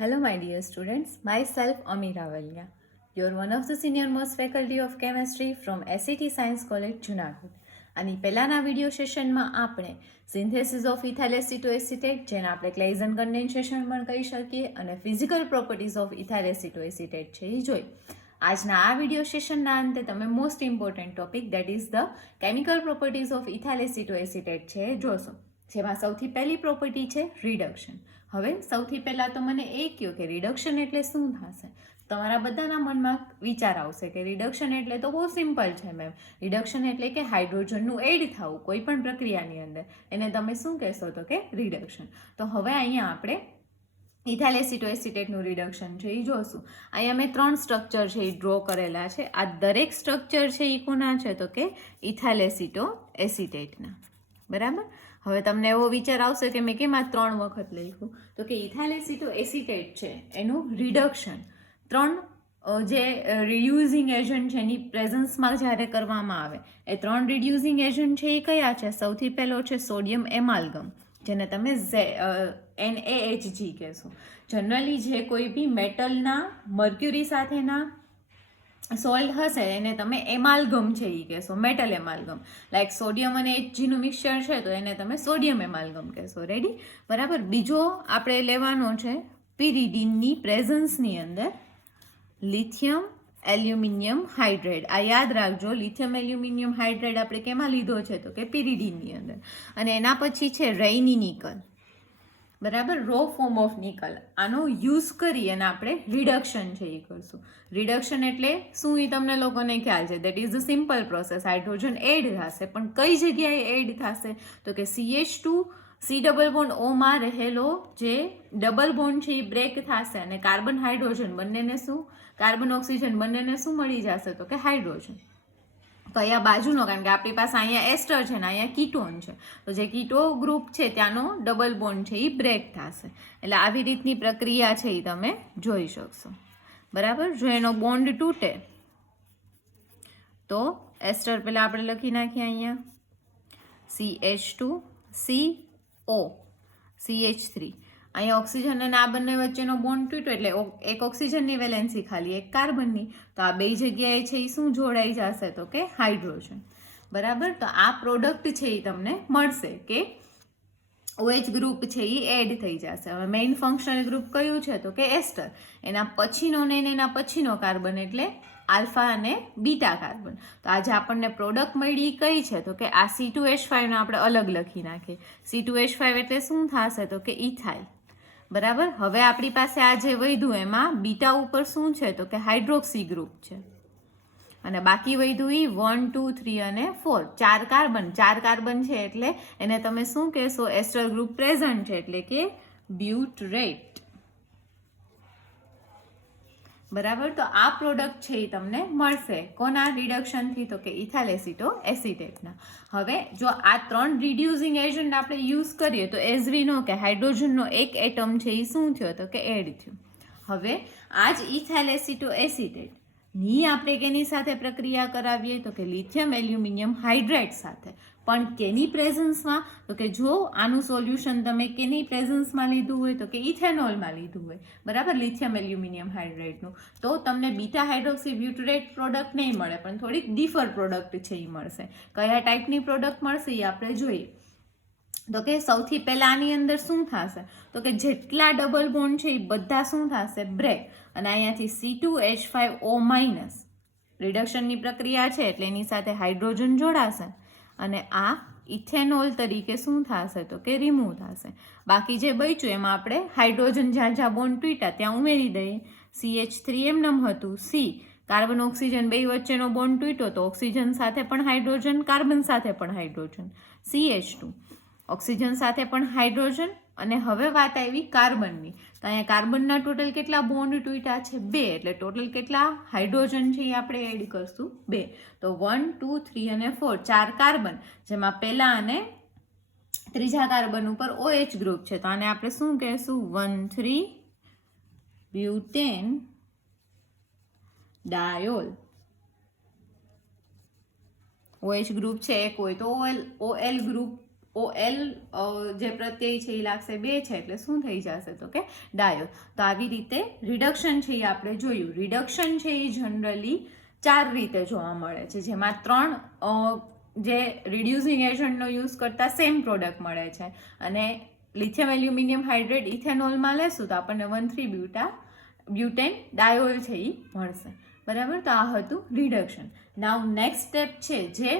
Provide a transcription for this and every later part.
Hello, my dear students. Myself, Ami Ravalya. You're one of the senior most faculty of chemistry from SET Science College, Junagadh. આની પહેલાના video સેશનમાં આપણે synthesis of ethyl એસિટોએસિટેટ, જેને આપણે ક્લેઝન condensation પણ કહી શકીએ, અને physical properties of ethyl acetoacetate છે એ જોઈ. આજના આ વિડીયો સેશનના અંતે તમે most important topic that is the chemical properties of ethyl acetoacetate છે એ જોશો, જેમાં સૌથી પહેલી પ્રોપર્ટી છે રિડક્શન. હવે સૌથી પહેલાં તો મને એ કહો કે રિડક્શન એટલે શું થશે. તમારા બધાના મનમાં વિચાર આવશે કે રિડક્શન એટલે તો બહુ સિમ્પલ છે મેમ. રિડક્શન એટલે કે હાઇડ્રોજનનું એડ થવું કોઈ પણ પ્રક્રિયાની અંદર, એને તમે શું કહેશો તો કે રિડક્શન. તો હવે અહીંયા આપણે ઇથાઇલ એસિટોએસિટેટનું રિડક્શન છે એ જોશું. અહીંયા મેં 3 સ્ટ્રક્ચર છે એ ડ્રો કરેલા છે. આ દરેક સ્ટ્રક્ચર છે એ કોના છે તો કે ઇથાઇલ એસિટોએસિટેટના. બરાબર. હવે તમને એવો વિચાર આવશે કે મેં કેમ આ 3 વખત લખ્યું, તો કે ઇથાઇલ એસિટોએસિટેટ છે એનું રિડક્શન 3 જે રિડ્યુસિંગ એજન્ટ છે એની પ્રેઝન્સમાં જ્યારે કરવામાં આવે, એ 3 રિડ્યુસિંગ એજન્ટ છે એ કયા છે? સૌથી પહેલો છે સોડિયમ એમાલ્ગમ, જેને તમે NaHG કહેશો. જનરલી જે કોઈ બી મેટલના મર્ક્યુરી સાથેના સોલ્ટ હશે એને તમે એમાલ્ગમ છે એ કહેશો, મેટલ એમાલ્ગમ. લાઈક સોડિયમ અને HGનું મિક્સચર છે તો એને તમે સોડિયમ એમાલ્ગમ કહેશો. રેડી? બરાબર. બીજો આપણે લેવાનો છે પિરિડીનની પ્રેઝન્સની અંદર લિથિયમ એલ્યુમિનિયમ હાઇડ્રેટ. આ યાદ રાખજો, લિથિયમ એલ્યુમિનિયમ હાઇડ્રેટ આપણે કેમાં લીધો છે તો કે પિરિડીનની અંદર. અને એના પછી છે રૈની નિકલ. બરાબર, રો ફોર્મ ઓફ નિકલ. આનો યુઝ કરી અને આપણે રિડક્શન છે એ કરશું. રિડક્શન એટલે શું એ તમને લોકોને ખ્યાલ છે? That is the simple process. Hydrogen add થશે, પણ કઈ જગ્યાએ એડ થશે તો કે CH2 C ડબલ બોન્ડ ઓમાં રહેલો જે ડબલ બોન્ડ છે એ બ્રેક થશે અને કાર્બન હાઇડ્રોજન બંનેને શું, કાર્બન ઓક્સિજન બંનેને શું મળી જશે તો કે હાઇડ્રોજન. કયા બાજુનો? કારણ કે આપણી પાસે અહીંયા એસ્ટર છે ને અહીંયા કીટોન છે, તો જે કીટો ગ્રુપ છે ત્યાંનો ડબલ બોન્ડ છે એ બ્રેક થશે. એટલે આવી રીતની પ્રક્રિયા છે એ તમે જોઈ શકશો. બરાબર. જો એનો બોન્ડ તૂટે તો એસ્ટર પહેલાં આપણે લખી નાખીએ અહીંયા CH2CO CH3. અહીંયા ઓક્સિજન અને આ બંને વચ્ચેનો બોન્ડ તૂટ્યો એટલે એક ઓક્સિજનની વેલેન્સી ખાલી, એક કાર્બનની. તો આ બે જગ્યાએ છે એ શું જોડાઈ જશે તો કે હાઇડ્રોજન. બરાબર. તો આ પ્રોડક્ટ છે એ તમને મળશે કે OH ગ્રુપ છે એ એડ થઈ જશે. હવે મેઇન ફંક્શનલ ગ્રુપ કયું છે તો કે એસ્ટર. એના પછીનો ને એના પછીનો કાર્બન એટલે આલ્ફા અને બીટા કાર્બન. તો આજે આપણને પ્રોડક્ટ મળી કઈ છે તો કે આ C2H5 ને આપણે અલગ લખી નાખીએ. C2H5 એટલે શું થશે તો કે ઇથાઇલ. બરાબર. હવે આપણી પાસે આ જે વધ્યું એમાં બીટા ઉપર શું છે તો કે હાઇડ્રોક્સી ગ્રુપ છે, અને બાકી વધ્યું એ 1 2 3 અને 4 4 કાર્બન છે. એટલે એને તમે શું કહેશો? એસ્ટર ગ્રુપ પ્રેઝન્ટ છે એટલે કે બ્યુટરેટ. બરાબર. તો આ પ્રોડક્ટ છે એ તમને મળશે કોના રિડક્શનથી તો કે ઇથાઇલ એસિટોએસિટેટના. હવે જો આ 3 રિડ્યુસિંગ એજન્ટ આપણે યુઝ કરીએ તો એઝ વી નો કે હાઇડ્રોજનનો એક એટમ છે એ શું થયો તો કે એડ થયો. હવે આ જ ઇથાઇલ એસિટોએસિટેટ ની આપણે કેની સાથે પ્રક્રિયા કરાવીએ તો કે લિથિયમ એલ્યુમિનિયમ હાઇડ્રેટ સાથે. પણ કેની પ્રેઝન્સમાં તો કે જો આનું સોલ્યુશન તમે કેની પ્રેઝન્સમાં લીધું હોય તો કે ઇથેનોલમાં લીધું હોય, બરાબર, લિથિયમ એલ્યુમિનિયમ હાઇડ્રેટનું, તો તમને બીટા હાઇડ્રોક્સી બ્યુટરેટ પ્રોડક્ટ નહીં મળે, પણ થોડીક ડિફર પ્રોડક્ટ છે એ મળશે. કયા ટાઈપની પ્રોડક્ટ મળશે એ આપણે જોઈએ. તો કે સૌથી પહેલાં આની અંદર શું થશે તો કે જેટલા ડબલ બોન્ડ છે એ બધા શું થશે? બ્રેક. અને અહીંયાથી C2H5O- રિડક્શનની પ્રક્રિયા છે એટલે એની સાથે હાઇડ્રોજન જોડાશે અને આ ઇથેનોલ તરીકે શું થશે તો કે રિમૂવ થશે. બાકી જે બચ્યું એમાં આપણે હાઇડ્રોજન જ્યાં જ્યાં બોન્ડ તૂટ્યા ત્યાં ઉમેરી દઈએ. CH3 એમનેમ હતું. C કાર્બન ઓક્સિજન બે વચ્ચેનો બોન્ડ તૂટ્યો તો ઓક્સિજન સાથે પણ હાઇડ્રોજન, કાર્બન સાથે પણ હાઇડ્રોજન. CH2 ઓક્સિજન સાથે પણ હાઇડ્રોજન. અને હવે વાત આવી કાર્બનની. તો અહીંયા કાર્બનના ટોટલ કેટલા બોન્ડ તૂટ્યા છે? 2. એટલે ટોટલ કેટલા હાઇડ્રોજન છે એ આપણે એડ કરશું? 2. તો 1 2 3 અને 4 4 કાર્બન, જેમાં પહેલા અને ત્રીજા કાર્બન ઉપર OH ગ્રુપ છે, તો આને આપણે શું કહેશું? 1,3 બ્યુટેન ડાયોલ. OH ગ્રુપ છે એક હોય તો OL ગ્રુપ OL જે પ્રત્યય છે એ લાગશે 2 છે એટલે શું થઈ જશે તો કે ડાયોલ. તો આવી રીતે રિડક્શન છે એ આપણે જોયું. રિડક્શન છે એ જનરલી 4 રીતે જોવા મળે છે, જેમાં 3 જે રિડ્યુસિંગ એજન્ટનો યુઝ કરતા સેમ પ્રોડક્ટ મળે છે, અને લિથિયમ એલ્યુમિનિયમ હાઇડ્રેટ ઇથેનોલમાં લેશું તો આપણને 1,3-બ્યુટેન ડાયોલ છે એ મળશે. બરાબર. તો આ હતું રિડક્શન. નાઉ નેક્સ્ટ સ્ટેપ છે, જે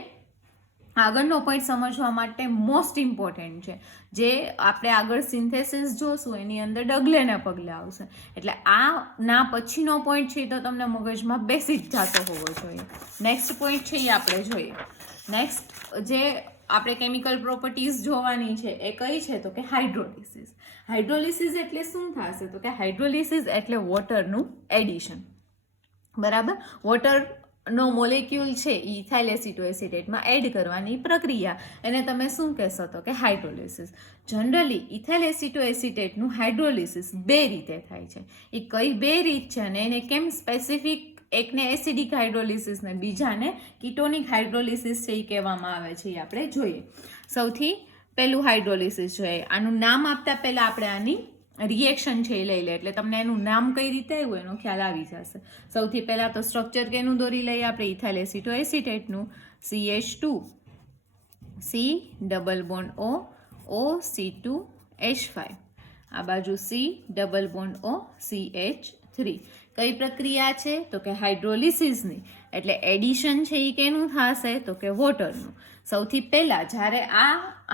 આગળનો પોઈન્ટ સમજવા માટે મોસ્ટ ઇમ્પોર્ટન્ટ છે, જે આપણે આગળ સિન્થેસિસ જોશું એની અંદર ડગલે ને પગલે આવશે. એટલે આ ના પછીનો પોઈન્ટ છે તો તમને મગજમાં બેસી જ જતો હોવો જોઈએ. નેક્સ્ટ પોઈન્ટ છે એ આપણે જોઈએ. નેક્સ્ટ જે આપણે કેમિકલ પ્રોપર્ટીઝ જોવાની છે એ કઈ છે તો કે હાઇડ્રોલિસિસ. હાઇડ્રોલિસિસ એટલે શું થશે તો કે હાઇડ્રોલિસિસ એટલે વોટરનું એડિશન. બરાબર. વોટરનો મોલેક્યુલ છે એ ઇથાઇલ એસિટોએસિટેટમાં એડ કરવાની પ્રક્રિયા, એને તમે શું કહેશો તો કે હાઇડ્રોલિસિસ. જનરલી ઇથાઇલ એસિટોએસિટેટનું હાઇડ્રોલિસિસ 2 રીતે થાય છે. એ કઈ 2 રીત છે અને એને કેમ સ્પેસિફિક, એકને એસિડિક હાઇડ્રોલિસિસ ને બીજાને કીટોનિક હાઇડ્રોલિસિસ છે એ કહેવામાં આવે છે, એ આપણે જોઈએ. સૌથી પહેલું હાઇડ્રોલિસિસ જોઈએ. આનું નામ આપતા પહેલા આપણે આની રિએક્શન છે એ લઈ લે, એટલે તમને એનું નામ કઈ રીતે આવ્યું એનો ખ્યાલ આવી જશે. સૌથી પહેલા તો સ્ટ્રક્ચર કેનું દોરી લઈએ આપણે, ઇથાઇલ એસિટોએસિટેટનું. CH2 C double bond O O C2H5, આ બાજુ C double bond O CH3. કઈ પ્રક્રિયા છે તો કે હાઇડ્રોલિસિસની. એટલે એડિશન છે એ કેનું થશે તો કે વોટરનું. સૌથી પહેલા જ્યારે આ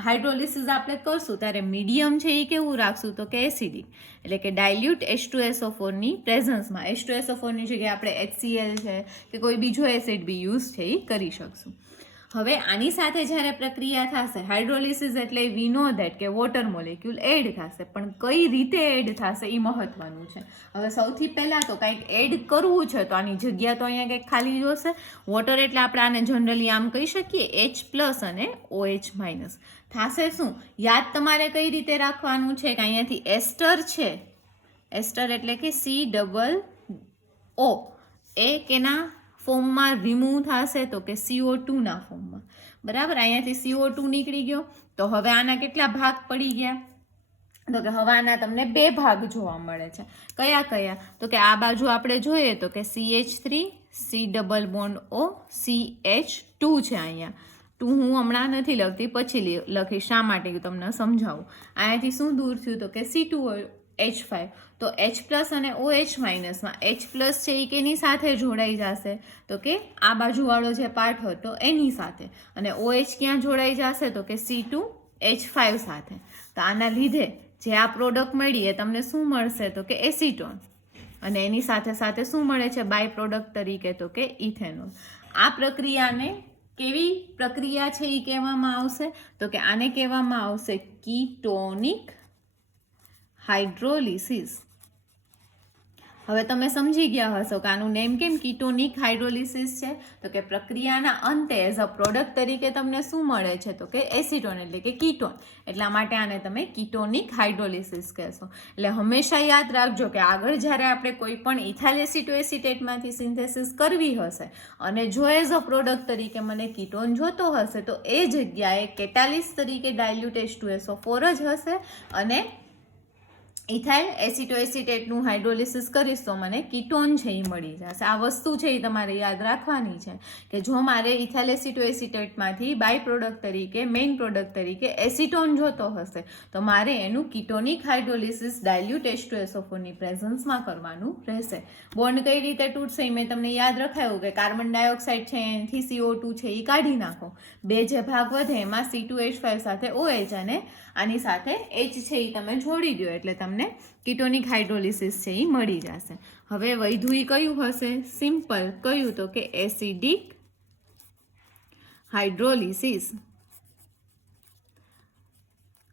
હાઇડ્રોલિસિસ આપણે કરશું ત્યારે મીડિયમ છે એ કેવું રાખશું તો કે એસિડિક, એટલે કે ડાયલ્યુટ H2SO4 ની પ્રેઝન્સમાં. H2SO4 ની જગ્યાએ આપણે HCl છે કે કોઈ બીજો એસિડ બી યુઝ છે એ કરી શકશું. હવે આની સાથે જ્યારે પ્રક્રિયા થશે હાઇડ્રોલિસિસ, એટલે વી નો ધેટ કે વોટર મોલેક્યુલ એડ થશે, પણ કઈ રીતે એડ થશે એ મહત્વનું છે. હવે સૌથી પહેલાં તો કંઈક એડ કરવું છે તો આની જગ્યા તો અહીંયા કંઈક ખાલી જોશે. વોટર એટલે આપણે આને જનરલી આમ કહી શકીએ H+ અને OH-. થશે શું, યાદ તમારે કઈ રીતે રાખવાનું છે કે અહીંયાથી એસ્ટર છે, એસ્ટર એટલે કે COO, એ કેના ફોર્મમાં રિમૂવ થશે તો કે CO2 ના ફોર્મમાં. બરાબર. અહીંયાથી CO2 નીકળી ગયો, તો હવે આના કેટલા ભાગ પડી ગયા તો કે હવે આના તમને 2 ભાગ જોવા મળે છે. કયા કયા તો કે આ બાજુ આપણે જોઈએ તો કે CH3 C double bond O CH2 છે. અહીંયા 2 હું હમણાં નથી લખતી, પછી લખીશ. શા માટે તમને સમજાવું. અહીંયાથી શું દૂર થયું તો કે C2H5, તો H+ અને OH- માં H+ છે એ કેની સાથે જોડાઈ જશે તો કે આ બાજુવાળો જે પાર્ટ હતો એની સાથે, અને OH ક્યાં જોડાઈ જશે તો કે C2H5 સાથે. તો આના લીધે જે આ પ્રોડક્ટ મળી એ તમને શું મળશે તો કે એસિટોન, અને એની સાથે સાથે શું મળે છે બાય પ્રોડક્ટ તરીકે તો કે ઇથેનોલ. આ પ્રક્રિયાને કેવી પ્રક્રિયા છે એ કહેવામાં આવશે તો કે આને કહેવામાં આવશે કીટોનિક હાઇડ્રોલિસિસ. હવે તમે સમજી ગયા હશો કે આનું નેમ કેમ કીટોનિક હાઇડ્રોલિસિસ છે, તો કે પ્રક્રિયાના અંતે એઝ અ પ્રોડક્ટ તરીકે તમને શું મળે છે તો કે એસિટોન એટલે કે કીટોન. એટલા માટે આને તમે કીટોનિક હાઇડ્રોલિસિસ કહેશો. એટલે હંમેશા યાદ રાખજો કે આગળ જ્યારે આપણે કોઈ પણ ઇથાઇલ એસિટોએસિટેટમાંથી સિન્થેસિસ કરવી હશે અને જો એઝ અ પ્રોડક્ટ તરીકે મને કીટોન જોતો હશે તો એ જગ્યાએ કેટાલિસ્ટ તરીકે ડાયલ્યુટ H2SO4 જ હશે, અને ઇથાઇલ એસિટોએસિટેટનું હાઇડ્રોલિસિસ કરીશ તો મને કીટોન છે એ મળી જશે. આ વસ્તુ છે એ તમારે યાદ રાખવાની છે કે જો મારે ઇથાઇલ એસિટોએસિટેટમાંથી બાય પ્રોડક્ટ તરીકે, મેઇન પ્રોડક્ટ તરીકે એસિટોન જોતો હશે તો મારે એનું કીટોનિક હાઇડ્રોલિસિસ ડાયલ્યુટ H2SO4 ની પ્રેઝન્સમાં કરવાનું રહેશે. બોન્ડ કઈ રીતે તૂટશે એ મેં તમને યાદ રખાયું કે કાર્બન ડાયોક્સાઇડ છે એનાથી CO2 છે એ કાઢી નાખો, 2 જે ભાગ વધે એમાં C2H5 સાથે OH અને આની સાથે H છે એ તમે જોડી દો એટલે તમને કીટોનિક હાઇડ્રોલિસિસ છે એ મળી જશે. હવે વૈધું એ કયું હશે, સિમ્પલ કયું તો કે એસિડિક હાઇડ્રોલિસિસ.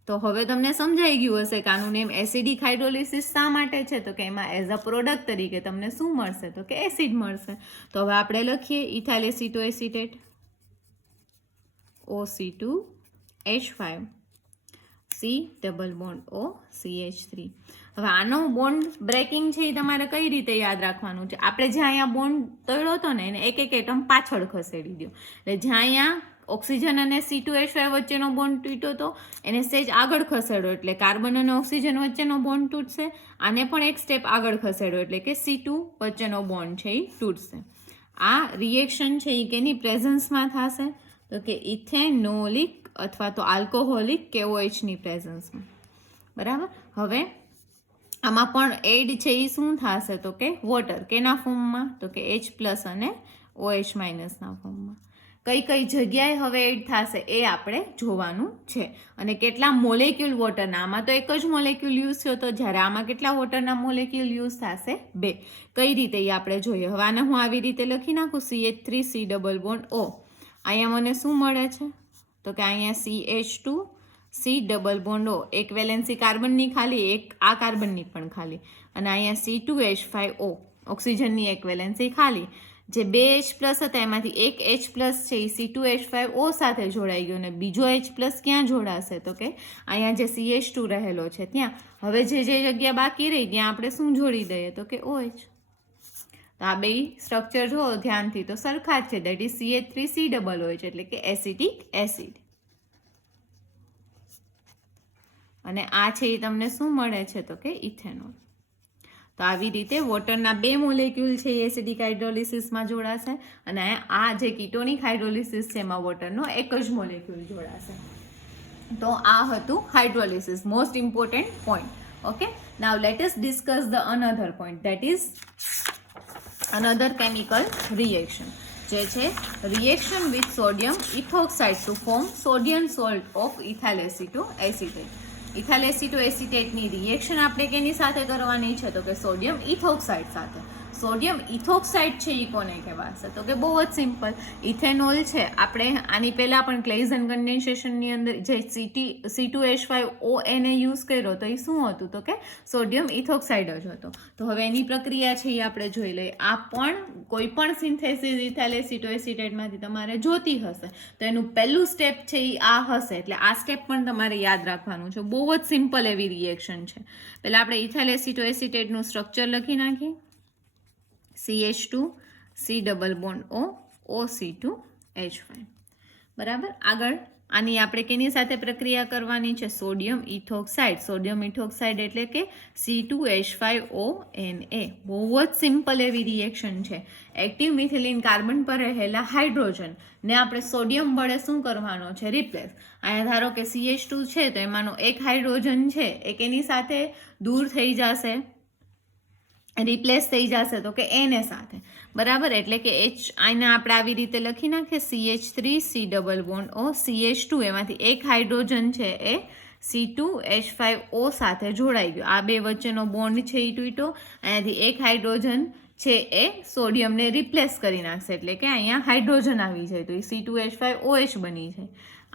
તો હવે તમને સમજાઈ ગયું હશે કે આનું નેમ એસિડિક હાઇડ્રોલિસિસ શા માટે છે, તો કે એમાં એઝ અ પ્રોડક્ટ તરીકે તમને શું મળશે તો કે એસિડ મળશે. તો હવે આપણે લખીએ ethyl acetoacetate OC2H5 C double bond O CH3. હવે આનો બોન્ડ બ્રેકિંગ છે એ તમારે કઈ રીતે યાદ રાખવાનું છે, આપણે જ્યાં અહીંયા બોન્ડ તોડ્યો હતો ને એને એક એક એટમ પાછળ ખસેડી દો, એટલે જ્યાં અહીંયા ઓક્સિજન અને C2H5 વચ્ચેનો બોન્ડ તૂટ્યો તો એને સ્ટેજ આગળ ખસેડો એટલે કાર્બન અને ઓક્સિજન વચ્ચેનો બોન્ડ તૂટશે. આને પણ એક સ્ટેપ આગળ ખસેડો એટલે કે C2 વચ્ચેનો બોન્ડ છે એ તૂટશે. આ રિએક્શન છે એ કેની પ્રેઝન્સમાં થશે તો કે ઇથેનોલિક અથવા તો આલ્કોહોલિક KOHની પ્રેઝન્સમાં. બરાબર. હવે આમાં પણ એડ છે એ શું થશે તો કે વોટર. કેના ફોર્મમાં તો કે H+ અને OH- ના ફોર્મમાં. કઈ કઈ જગ્યાએ હવે એડ થશે એ આપણે જોવાનું છે. અને કેટલા મોલેક્યુલ વોટરના, આમાં તો એક જ મોલેક્યુલ યુઝ થયો તો, જ્યારે આમાં કેટલા વોટરના મોલેક્યુલ યુઝ થશે 2. કઈ રીતે એ આપણે જોઈએ. હવે આને હું આવી રીતે લખી નાખું CH3 C O. અહીંયા મને શું મળે છે તો કે અહીંયા CH2 C O, એક વેલેન્સી કાર્બનની ખાલી, એક આ કાર્બનની પણ ખાલી, અને અહીંયા C2H5O, ઓક્સિજનની એક વેલેન્સી ખાલી. જે 2 H+ હતા એમાંથી એક H+ છે એ C2H5O સાથે જોડાઈ ગયો, અને બીજો H+ ક્યાં જોડાશે તો કે અહીંયા જે CH2 રહેલો છે ત્યાં. હવે જે જગ્યા બાકી રહી ત્યાં આપણે શું જોડી દઈએ તો કે OH. તો આ બે સ્ટ્રક્ચર જો ધ્યાનથી તો સરખા જ છે, દેટ ઇઝ CH3 COOH એટલે કે એસિટિક એસિડ. અને આ છે એ તમને શું મળે છે તો કે ઇથેનોલ. તો આવી રીતે વોટરના 2 મોલેક્યુલ છે એ એસિડિક હાઇડ્રોલિસિસમાં જોડાશે, અને આ જે કીટોનિક હાઇડ્રોલિસિસ છે એમાં વોટરનો એક જ મોલેક્યુલ જોડાશે. તો આ હતું hydrolysis, most important point. Okay, now let us discuss the another point, that is another chemical reaction, જે છે reaction with sodium ethoxide to form sodium salt of ethyl acetoacetate. Ethyl એસિટોએસિટેટની રિએક્શન આપણે કેની સાથે કરવાની છે તો કે સોડિયમ ઇથોક્સાઇડ સાથે. સોડિયમ ઇથોક્સાઇડ છે એ કોને કહેવાશે તો કે બહુ જ સિમ્પલ, ઇથેનોલ છે. આપણે આની પહેલાં પણ ક્લેઝન કન્ડેન્સેશનની અંદર જે C2H5O એને યુઝ કર્યો તો એ શું હતું તો કે સોડિયમ ઇથોક્સાઇડ જ હતો. તો હવે એની પ્રક્રિયા છે એ આપણે જોઈ લઈએ. આ પણ કોઈ પણ સિન્થેસિસ ઇથાઇલ એસિટોએસિટેટમાંથી તમારે જોતી હશે તો એનું પહેલું સ્ટેપ છે એ આ હશે, એટલે આ સ્ટેપ પણ તમારે યાદ રાખવાનું છે. બહુ જ સિમ્પલ એવી રિએક્શન છે. પહેલાં આપણે ઇથાઇલ એસિટોએસિટેટનું સ્ટ્રક્ચર લખી નાખીએ. CH2 COO OC2H5. બરાબર. આગળ આની આપણે કેની સાથે પ્રક્રિયા કરવાની છે સોડિયમ ઇથોક્સાઇડ. સોડિયમ ઇથોક્સાઇડ એટલે કે C2H5ONa. બહુ જ સિમ્પલ એવી રિએક્શન છે. એક્ટિવ મિથિલિન કાર્બન પર રહેલા હાઇડ્રોજન ને આપણે સોડિયમ વડે શું કરવાનો છે રિપ્લેસ. અહીંયા ધારો કે CH2 છે તો એમાંનો એક હાઇડ્રોજન છે એ કેની સાથે દૂર થઈ જશે, રિપ્લેસ થઈ જશે તો કે એને સાથે. બરાબર. એટલે કે આને આપણે આવી રીતે લખી નાખીએ CH3 COO CH2, એમાંથી એક હાઇડ્રોજન છે એ C2H5O સાથે જોડાઈ ગયો. આ બે વચ્ચેનો બોન્ડ છે એ તૂટ્યો. અહીંયાથી એક હાઇડ્રોજન છે એ સોડિયમને રિપ્લેસ કરી નાખશે, એટલે કે અહીંયા હાઇડ્રોજન આવી જાય તો એ C2H5OH બની જાય.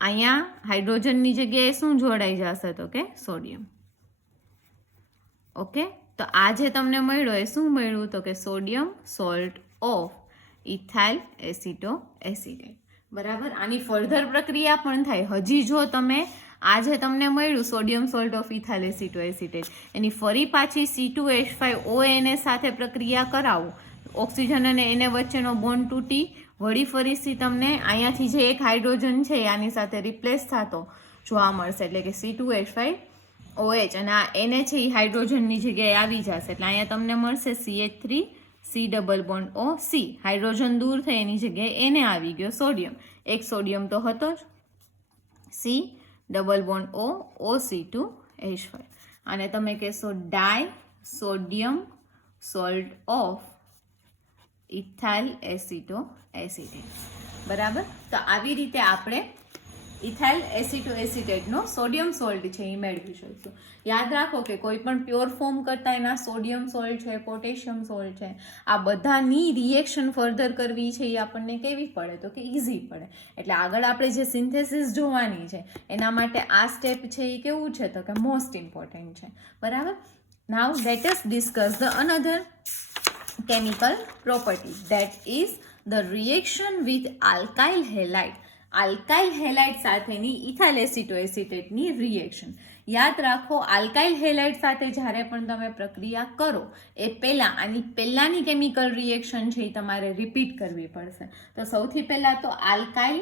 અહીંયા હાઇડ્રોજનની જગ્યાએ શું જોડાઈ જશે તો કે સોડિયમ. ઓકે, તો આ જે તમને મળ્યો એ શું મળ્યું તો કે sodium salt of ethyl acetoacetate. બરાબર. આની ફર્ધર પ્રક્રિયા પણ થાય. હજી જો તમે આ જે તમને મળ્યું સોડિયમ સોલ્ટ ઓફ ઇથાઇલ એસિટોએસિટેટ એની ફરી પાછી C2H5ONa સાથે પ્રક્રિયા કરાવો, ઓક્સિજન અને એને વચ્ચેનો બોન્ડ તૂટી વળી ફરીથી તમને અહીંયાથી જે એક હાઇડ્રોજન છે આની સાથે રિપ્લેસ થતો જોવા મળશે, એટલે કે C2H5OH, અને આ એને છે એ હાઇડ્રોજનની જગ્યાએ આવી જશે. એટલે અહીંયા તમને મળશે CH3 COOC. હાઇડ્રોજન દૂર થઈ એની જગ્યાએ એને આવી ગયો સોડિયમ. એક સોડિયમ તો હતો જ, COOC2H5. અને તમે કહેશો ડાય sodium salt of ethyl acetoacetate. બરાબર. તો આવી રીતે આપણે ઇથાઇલ એસિટોએસિટેટનો સોડિયમ સોલ્ટ છે એ મેળવી શકશું. યાદ રાખો કે કોઈ પણ પ્યોર ફોર્મ કરતાં એના સોડિયમ સોલ્ટ છે, પોટેશિયમ સોલ્ટ છે, આ બધાની રિએક્શન ફર્ધર કરવી છે એ આપણને કેવી પડે તો કે ઇઝી પડે. એટલે આગળ આપણે જે સિન્થેસિસ જોવાની છે એના માટે આ સ્ટેપ છે એ કેવું છે તો કે મોસ્ટ ઇમ્પોર્ટન્ટ છે. બરાબર. નાવ let us discuss the another chemical property, that is the reaction with alkyl halide. Alkyl halide સાથેની ઇથાઇલ એસિટોએસિટેટની રિએક્શન. યાદ રાખો, આલ્કાઇલ હેલાઇડ સાથે જ્યારે પણ તમે પ્રક્રિયા કરો એ પહેલાં આની પહેલાંની કેમિકલ રિએક્શન છે એ તમારે રિપીટ કરવી પડશે. તો સૌથી પહેલાં તો આલ્કાઇલ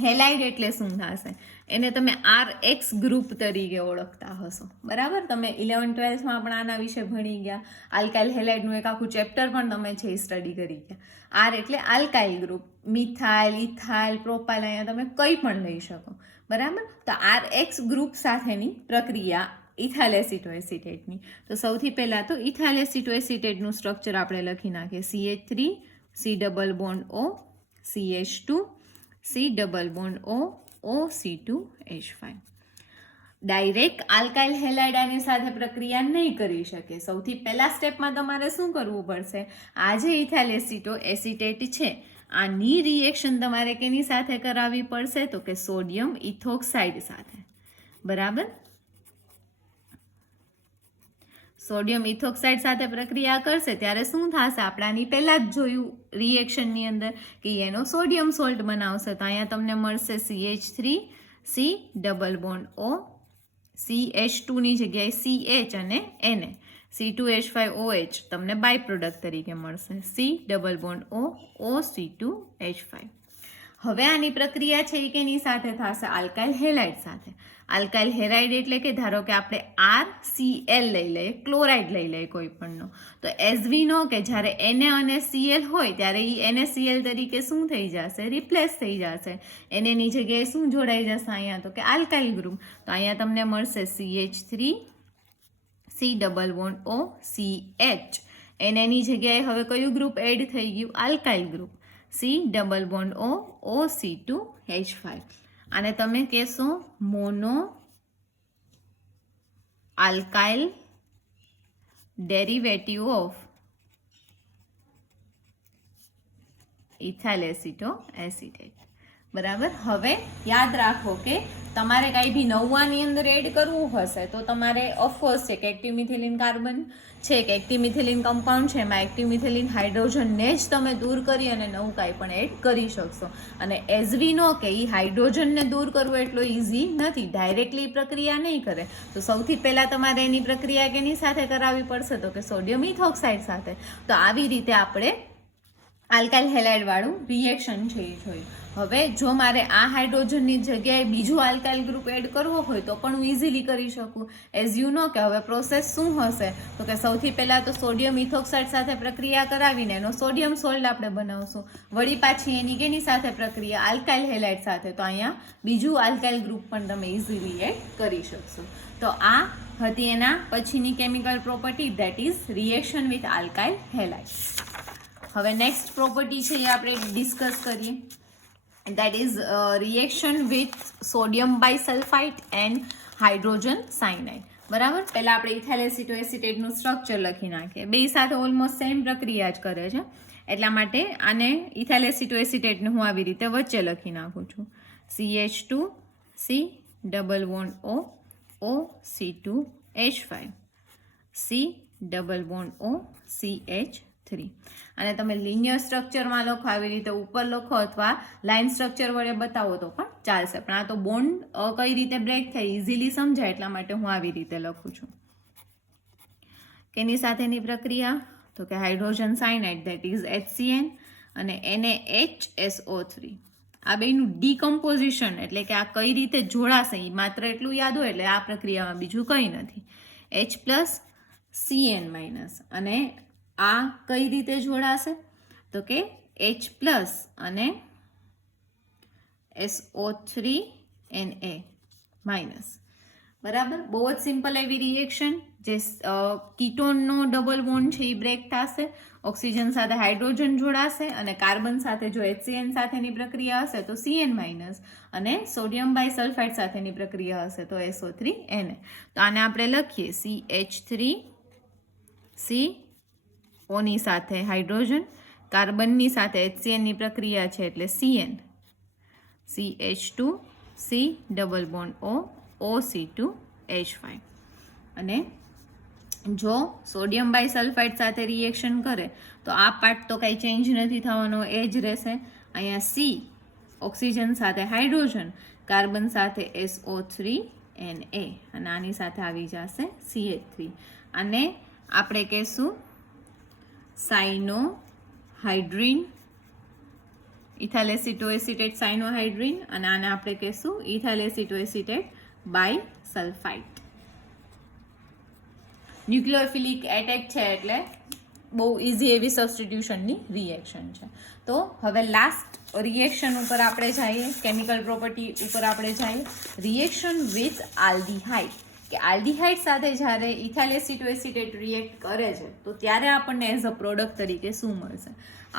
હેલાઇડ એટલે શું થશે? એને તમે RX ગ્રુપ તરીકે ઓળખતા હશો, બરાબર? તમે 11-12માં પણ આના વિશે ભણી ગયા. આલ્કાઇલ હેલાઇડનું એક આખું ચેપ્ટર પણ તમે છે એ સ્ટડી કરી ગયા. R એટલે alkyl group, methyl, ethyl, propyl, અહીંયા તમે કંઈ પણ લઈ શકો, બરાબર? તો RX ગ્રુપ સાથેની પ્રક્રિયા ઇથાઇલ એસિટોએસિટેટની. તો સૌથી પહેલાં તો ઇથાઇલ એસિટોએસિટેટનું સ્ટ્રક્ચર આપણે લખી નાખીએ. CH3 C double bond O CH2 C double bond O OC2H5. Direct alkyl halide આની સાથે પ્રક્રિયા નહીં કરી શકે. સૌથી પહેલા સ્ટેપમાં તમારે શું કરવું પડશે? આ જે ઇથાઇલ એસિટેટ છે આની રિએક્શન તમારે કેની સાથે કરાવવી પડશે? તો કે સોડિયમ ઇથોક્સાઇડ સાથે, બરાબર? સોડિયમ ઇથોક્સાઇડ સાથે પ્રક્રિયા કરશે ત્યારે શું થશે? આપણે આની પહેલાં જ જોયું રિએક્શનની અંદર કે એનો સોડિયમ સોલ્ટ બનાવશે. તો અહીંયા તમને મળશે CH3 C double bond O CH2ની જગ્યાએ CH અને Na C2H5OH તમને બાય પ્રોડક્ટ તરીકે મળશે. C double bond O OC2H5. હવે આની પ્રક્રિયા છે એ કેની સાથે થશે? આલ્કાઇલ હેલાઇડ સાથે. આલ્કાઇલ હેલાઇડ એટલે કે ધારો કે આપણે RCl લઈ લઈએ, ક્લોરાઇડ લઈ લઈએ કોઈ પણનો, તો એઝ વી નો કે જ્યારે Na અને Cl હોય ત્યારે એ NaCl તરીકે શું થઈ જશે? રિપ્લેસ થઈ જશે. ની જગ્યાએ શું જોડાઈ જશે અહીંયા? તો કે આલ્કાઇલ ગ્રુપ. તો અહીંયા તમને મળશે CH3 C double bond O CH. ની જગ્યાએ હવે કયું ગ્રુપ એડ થઈ ગયું? Alkyl group. C double bond O OC2H5. આને તમે કહેશો mono alkyl derivative of ethyl acetoacetate, બરાબર? હવે યાદ રાખો કે તમારે કાંઈ બી નવું આની અંદર એડ કરવું હશે તો તમારે ઓફકોર્સ છે કે એક્ટિવ મિથિલિન કાર્બન છે કે એક્ટિવ મિથિલિન કમ્પાઉન્ડ છે, એમાં એક્ટિવ મિથિલિન હાઇડ્રોજનને જ તમે દૂર કરી અને નવું કાંઈ પણ એડ કરી શકશો. અને એઝ વી નો કે એ હાઇડ્રોજનને દૂર કરવું એટલો ઇઝી નથી, ડાયરેક્ટલી પ્રક્રિયા નહીં કરે. તો સૌથી પહેલાં તમારે એની પ્રક્રિયા કેની સાથે કરાવવી પડશે? તો કે સોડિયમ ઇથોક્સાઇડ સાથે. તો આવી રીતે આપણે આલ્કાઇલ હેલાઇડ વાળું રિએક્શન છે એ જોયું. હવે જો મારે આ હાઇડ્રોજનની જગ્યાએ બીજું આલ્કાઇલ ગ્રુપ એડ કરવો હોય તો પણ હું ઇઝીલી કરી શકું. એઝ યુ નો કે હવે પ્રોસેસ શું હશે? તો કે સૌથી પહેલાં તો સોડિયમ ઇથોક્સાઇડ સાથે પ્રક્રિયા કરાવીને એનો સોડિયમ સોલ્ટ આપણે બનાવશું. વળી પાછી એની કેની સાથે પ્રક્રિયા? આલ્કાઇલ હેલાઇડ સાથે. તો અહીંયા બીજું આલ્કાઇલ ગ્રુપ પણ તમે ઇઝીલી એડ કરી શકશો. તો આ હતી એના પછીની chemical property, that is reaction with alkyl halide. હવે નેક્સ્ટ પ્રોપર્ટી છે એ આપણે ડિસ્કસ કરીએ. that is reaction with sodium bisulfite and hydrogen cyanide. બરાબર? પહેલાં આપણે ઇથાઇલ એસિટોએસિટેટનું સ્ટ્રક્ચર લખી નાખીએ. બે સાથે ઓલમોસ્ટ સેમ પ્રક્રિયા જ કરે છે, એટલા માટે આને ઇથાઇલ એસિટોએસિટેટને હું આવી રીતે વચ્ચે લખી નાખું છું. CH2 C double bond O OC2H5 C double bond O CH3. અને તમે લિનિયર સ્ટ્રક્ચરમાં લખો, આવી રીતે ઉપર લખો અથવા લાઇન સ્ટ્રક્ચર વડે બતાવો તો પણ ચાલશે. પણ આ તો બોન્ડ કઈ રીતે બ્રેક થાય ઇઝીલી સમજાય એટલા માટે હું આવી રીતે લખું છું. કેની સાથેની પ્રક્રિયા? તો કે hydrogen cyanide, that is HCN અને NaHSO3. આ બેનું ડીકમ્પોઝિશન એટલે કે આ કઈ રીતે જોડાશે એ માત્ર એટલું યાદ હોય એટલે આ પ્રક્રિયામાં બીજું કંઈ નથી. H+ CN- અને આ કઈ રીતે જોડાશે? તો કે H+ અને SO3Na-. બરાબર? બહુ જ સિમ્પલ એવી રિએક્શન. જે કીટોનનો ડબલ બોન્ડ છે એ બ્રેક થશે, ઓક્સિજન સાથે હાઇડ્રોજન જોડાશે અને કાર્બન સાથે જો HCN સાથેની પ્રક્રિયા હશે તો CN- અને સોડિયમ બાયસલ્ફાઇડ સાથેની પ્રક્રિયા હશે તો SO3Na. તો આને આપણે લખીએ CH3 C ઓની સાથે હાઇડ્રોજન, કાર્બનની સાથે HCNની પ્રક્રિયા છે એટલે CN, CH2 C double bond O OC2H5. અને જો સોડિયમ બાયસલ્ફાઇડ સાથે રિએક્શન કરે તો આ પાર્ટ તો કાંઈ ચેન્જ નથી થવાનો, એ જ રહેશે. અહીંયા C ઓક્સિજન સાથે હાઇડ્રોજન, કાર્બન સાથે SO3Na અને આની સાથે આવી જશે CH3. અને આપણે કહેશું સાઇનોહાઇડ્રીન ઇથાઇલ એસિટોએસિટેટ સાયનોહાઇડ્રીન, અને આને આપણે કહીશું ઇથાઇલ એસિટોએસિટેટ બાયસલ્ફાઇડ. ન્યુક્લિયોફિલિક એટેક છે એટલે બહુ ઇઝી એવી સબસ્ટિટ્યુશનની રિએક્શન છે. તો હવે લાસ્ટ રિએક્શન ઉપર આપણે જઈએ, કેમિકલ પ્રોપર્ટી ઉપર આપણે જઈએ. રિએક્શન વિથ આલ્ડીહાઇડ, કે આલ્ડીહાઇડ સાથે જ્યારે ઇથાઇલ એસિટોએસિટેટ રિએક્ટ કરે છે તો ત્યારે આપણને એઝ અ પ્રોડક્ટ તરીકે શું મળશે.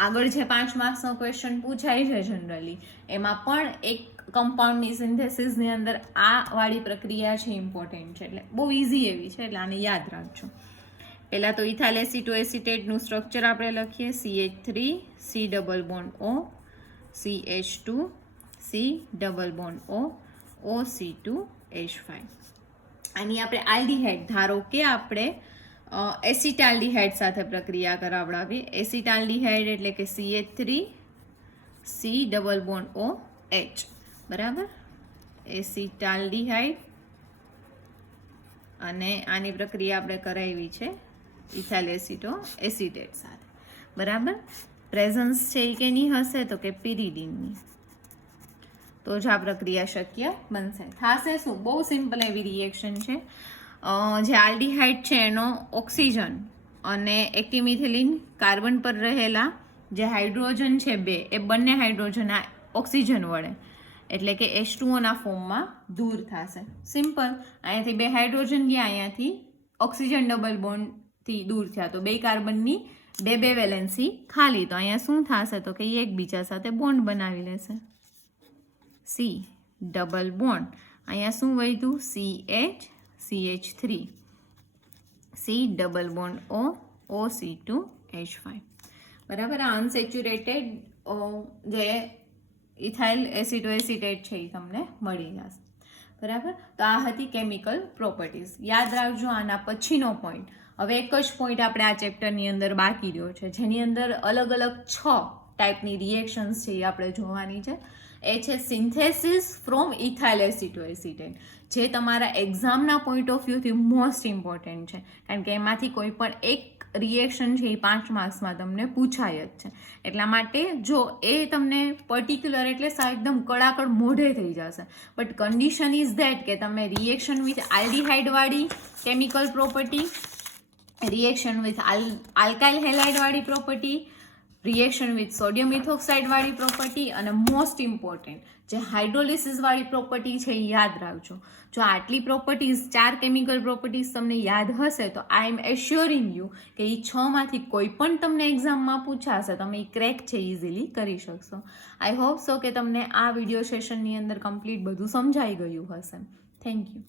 આગળ જે 5 માર્ક્સનો ક્વેશ્ચન પૂછાય છે જનરલી, એમાં પણ એક કમ્પાઉન્ડની સિન્થેસિસની અંદર આ વાળી પ્રક્રિયા છે ઇમ્પોર્ટન્ટ છે, એટલે બહુ ઇઝી એવી છે, એટલે આને યાદ રાખજો. પહેલાં તો ઇથાઇલ એસિટોએસિટેટનું સ્ટ્રક્ચર આપણે લખીએ. CH3 C double bond O, CH2 C double bond O, OC2H5. આની આપણે આલ્ડીહાઇડ, ધારો કે આપણે એસિટાલ્ડીહાઇડ સાથે પ્રક્રિયા કરાવડાવીએ. એસિટાલ્ડીહાઇડ એટલે કે CH3 C double bond O H, બરાબર. એસિટાલ્ડીહાઇડ, અને આની પ્રક્રિયા આપણે કરાવી છે ઇથાઇલ એસિટોએસિટેટ સાથે, બરાબર. પ્રેઝન્સ છે એ કેની હશે તો કે પિરિડીનની. તો જ આ પ્રક્રિયા શક્ય બનશે. થશે શું? બહુ સિમ્પલ એવી રિએક્શન છે. જે આલ્ડીહાઇડ છે એનો ઓક્સિજન અને એક્ટિમિથિલિન કાર્બન પર રહેલા જે હાઇડ્રોજન છે બે, એ બંને હાઇડ્રોજન આ ઓક્સિજન વડે એટલે કે H2O ના ફોર્મમાં દૂર થશે. સિમ્પલ. અહીંયાથી બે હાઇડ્રોજન ગયા, અહીંયાથી ઓક્સિજન ડબલ બોન્ડથી દૂર થયા, તો બે કાર્બનની બે વેલેન્સી ખાલી. તો અહીંયા શું થશે તો કે એકબીજા સાથે બોન્ડ બનાવી લેશે. C ડબલ બોન્ડ, અહીંયા શું વધ્યું CH CH3, C double bond O OC2H5, બરાબર. આ અનસેચ્યુરેટેડ જે ઇથાઇલ એસિટોએસિટેટ છે એ તમને મળી જશે, બરાબર. તો આ હતી કેમિકલ પ્રોપર્ટીઝ. યાદ રાખજો આના પછીનો પોઈન્ટ. હવે એક જ પોઈન્ટ આપણે આ ચેપ્ટરની અંદર બાકી રહ્યો છે, જેની અંદર અલગ અલગ 6 ટાઈપની રિએક્શન્સ છે એ આપણે જોવાની છે. એ છે સિન્થેસિસ ફ્રોમ ઇથાઇલ એસિટોએસિટેટ, જે તમારા એક્ઝામના પોઈન્ટ ઓફ વ્યૂથી મોસ્ટ ઇમ્પોર્ટન્ટ છે, કારણ કે એમાંથી કોઈ પણ એક રિએક્શન છે એ 5 માર્ક્સમાં તમને પૂછાય જ છે. એટલા માટે જો એ તમને પર્ટિક્યુલર એટલે એકદમ કડાકડ મોઢે થઈ જશે, બટ કન્ડિશન ઇઝ ધેટ કે તમે રિએક્શન વિથ આલ્ડીહાઇડવાળી કેમિકલ પ્રોપર્ટી, રિએક્શન વિથ આલ્કાઇલ હેલાઇડવાળી પ્રોપર્ટી, રિએક્શન વિથ સોડિયમ ઇથોક્સાઇડવાળી પ્રોપર્ટી, અને મોસ્ટ ઇમ્પોર્ટન્ટ જે હાઇડ્રોલિસિસવાળી પ્રોપર્ટી છે એ યાદ રાખજો. જો આટલી પ્રોપર્ટીઝ, 4 કેમિકલ પ્રોપર્ટીઝ તમને યાદ હશે તો આઈ એમ એશ્યોરિંગ યુ કે એ 6માંથી કોઈ પણ તમને એક્ઝામમાં પૂછાશે તમે એ ક્રેક છે ઇઝીલી કરી શકશો. આઈ હોપ સો કે તમને આ વિડીયો સેશનની અંદર કમ્પ્લીટ બધું સમજાઈ ગયું હશે. Thank you.